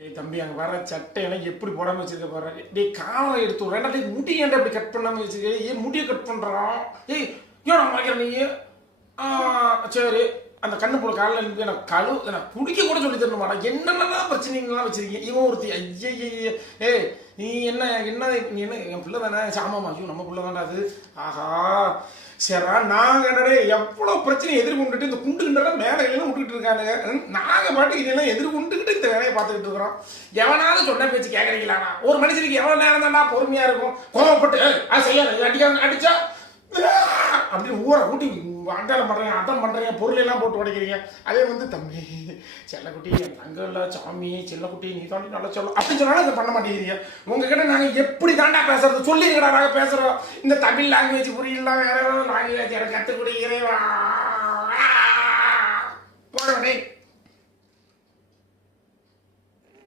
டேய் தம்பி அங்கே வர சட்டையெல்லாம் எப்படி போடாமல் வச்சிருக்க பாரு. டேய் காலை எடுத்து விட்றேன். டேய் முடி ஏன்டா இப்படி கட் பண்ணாமல் வச்சிருக்க? ஏன் முடியை கட் பண்ணுறான்? ஏய் ஏன் நான் மறைக்கிறேன் நீ? சரி அந்த கண்ணு போல காலில் இருந்து எனக்கு குடிக்க கூட சொல்லி தரணுமாடா. என்னென்னலாம் பிரச்சனைங்களாம் வச்சிருக்கீங்க. இவன் ஒருத்தி ஐய ஏய் நீ என்ன நீ என்ன என் பிள்ளை தானே? சாமாமா ஐயோ நம்ம பிள்ளை தானே அது. ஆஹா சரிடா நாங்கள் என்னடே எவ்வளோ பிரச்சனையை எதிர்கொண்டுட்டு இந்த குண்டுகிட்டெல்லாம் வேலையெல்லாம் விட்டுக்கிட்டு இருக்கானுங்க. நாங்கள் பாட்டுக்கு இதெல்லாம் எதிர்கொண்டுக்கிட்டு இந்த வேலையை பார்த்துக்கிட்டு இருக்கிறோம். எவனாவது சொன்ன பேச்சு கேட்குறீங்களாண்ணா? ஒரு மனுஷனுக்கு எவ்வளோ நேரம் தான்டா பொறுமையாக இருக்கும்? கோவப்பட்டு அது செய்யாது அடிச்சா அப்படின்னு ஊரை கூட்டி அண்டாலம் பண்ணுறீங்க அட்டம் பண்ணுறீங்க பொருள் எல்லாம் போட்டு உடைக்கிறீங்க. அதே வந்து தம்பி செல்லக்குட்டி என் தங்கல்ல சாமி செல்லக்குட்டி நீ தாண்டி நல்லா சொல்ல அப்படின்னு சொன்னாலும் அதை பண்ண மாட்டேங்கிறீங்க. உங்ககிட்ட நாங்கள் எப்படி தாண்டா பேசுறது சொல்லிங்கடா. நாங்கள் பேசுகிறோம் இந்த தமிழ் லாங்குவேஜ் புரியல வேற லாங்குவேஜ் எனக்கு கற்றுக் கொடுக்கிறேன் போடவே